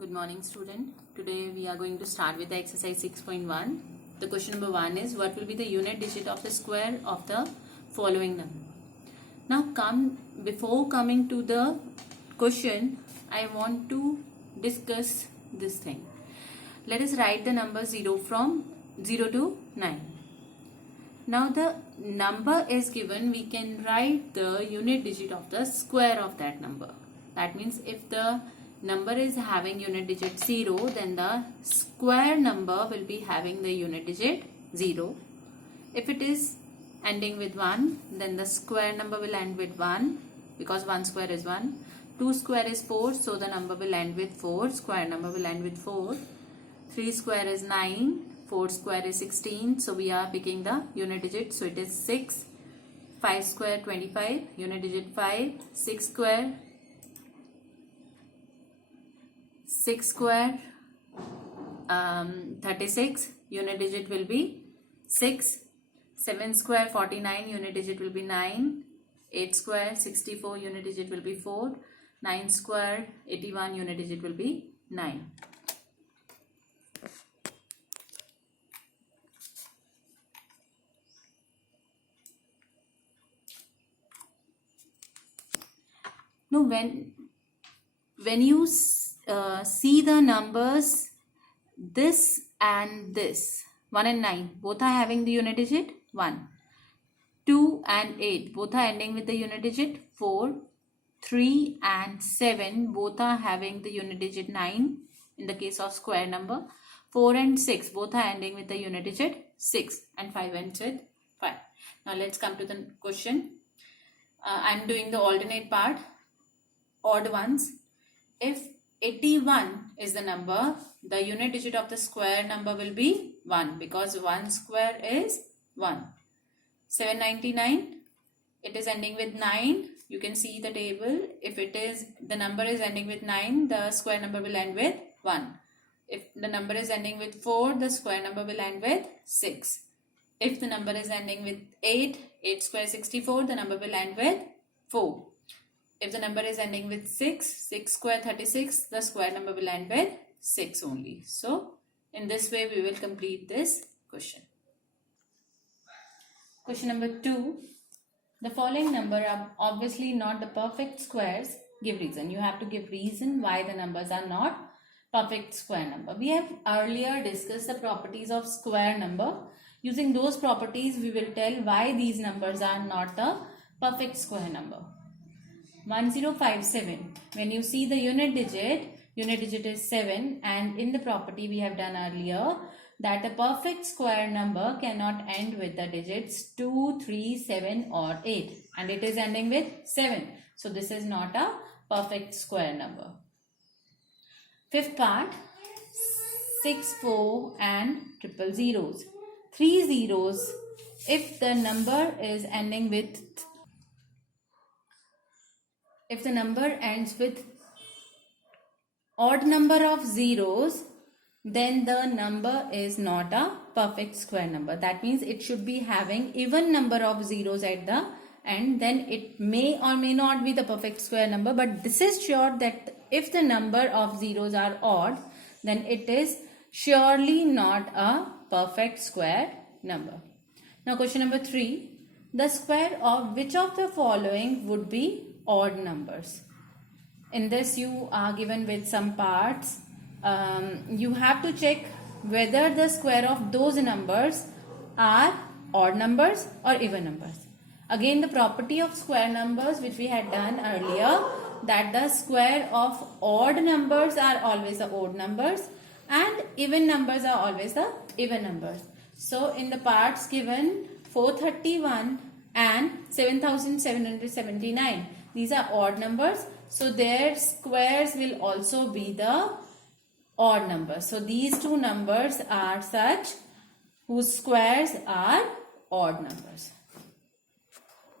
Good morning, student. Today we are going to start with the exercise 6.1. The question number 1 is, what will be the unit digit of the square of the following number? Now before coming to the question, I want to discuss this thing. Let us write the number 0 from 0 to 9. Now the number is given, we can write the unit digit of the square of that number. That means if the number is having unit digit 0, then the square number will be having the unit digit 0. If it is ending with 1, then the square number will end with 1, because 1 square is 1. 2 square is 4, so the number will end with 4. Square number will end with 4. 3 square is 9. 4 square is 16. So we are picking the unit digit. So it is 6. 5 square 25. Unit digit 5. 6 square 36, unit digit will be 6. 7 square 49, unit digit will be 9. 8 square 64, unit digit will be 4. 9 square 81, unit digit will be 9. Now when you see the numbers this and this, 1 and 9 both are having the unit digit 1. 2 and 8 both are ending with the unit digit 4. 3 and 7 both are having the unit digit 9 in the case of square number. 4 and 6 both are ending with the unit digit 6, and 5 ends with 5. Now let's come to the question. I am doing the alternate part, odd ones. If 81 is the number, the unit digit of the square number will be 1, because 1 square is 1. 799, it is ending with 9. You can see the table. If the number is ending with 9, the square number will end with 1. If the number is ending with 4, the square number will end with 6. If the number is ending with 8 square 64, the number will end with 4. If the number is ending with 6 square 36, the square number will end with 6 only. So, in this way we will complete this question. Question number 2. The following number are obviously not the perfect squares. Give reason. You have to give reason why the numbers are not perfect square number. We have earlier discussed the properties of square number. Using those properties, we will tell why these numbers are not the perfect square number. 1057. When you see the unit digit is 7, and in the property we have done earlier that a perfect square number cannot end with the digits 2, 3, 7 or 8, and it is ending with 7. So this is not a perfect square number. Fifth part, 6, 4 and triple zeros. 3 zeros, if the number is ending with if the number ends with odd number of zeros, then the number is not a perfect square number. That means it should be having even number of zeros at the end. Then it may or may not be the perfect square number. But this is sure that if the number of zeros are odd, then it is surely not a perfect square number. Now question number 3. The square of which of the following would be odd numbers? In this you are given with some parts. You have to check whether the square of those numbers are odd numbers or even numbers. Again, the property of square numbers which we had done earlier, that the square of odd numbers are always the odd numbers and even numbers are always the even numbers. So in the parts given, 431 and 7779, these are odd numbers, so their squares will also be the odd numbers. So these two numbers are such whose squares are odd numbers.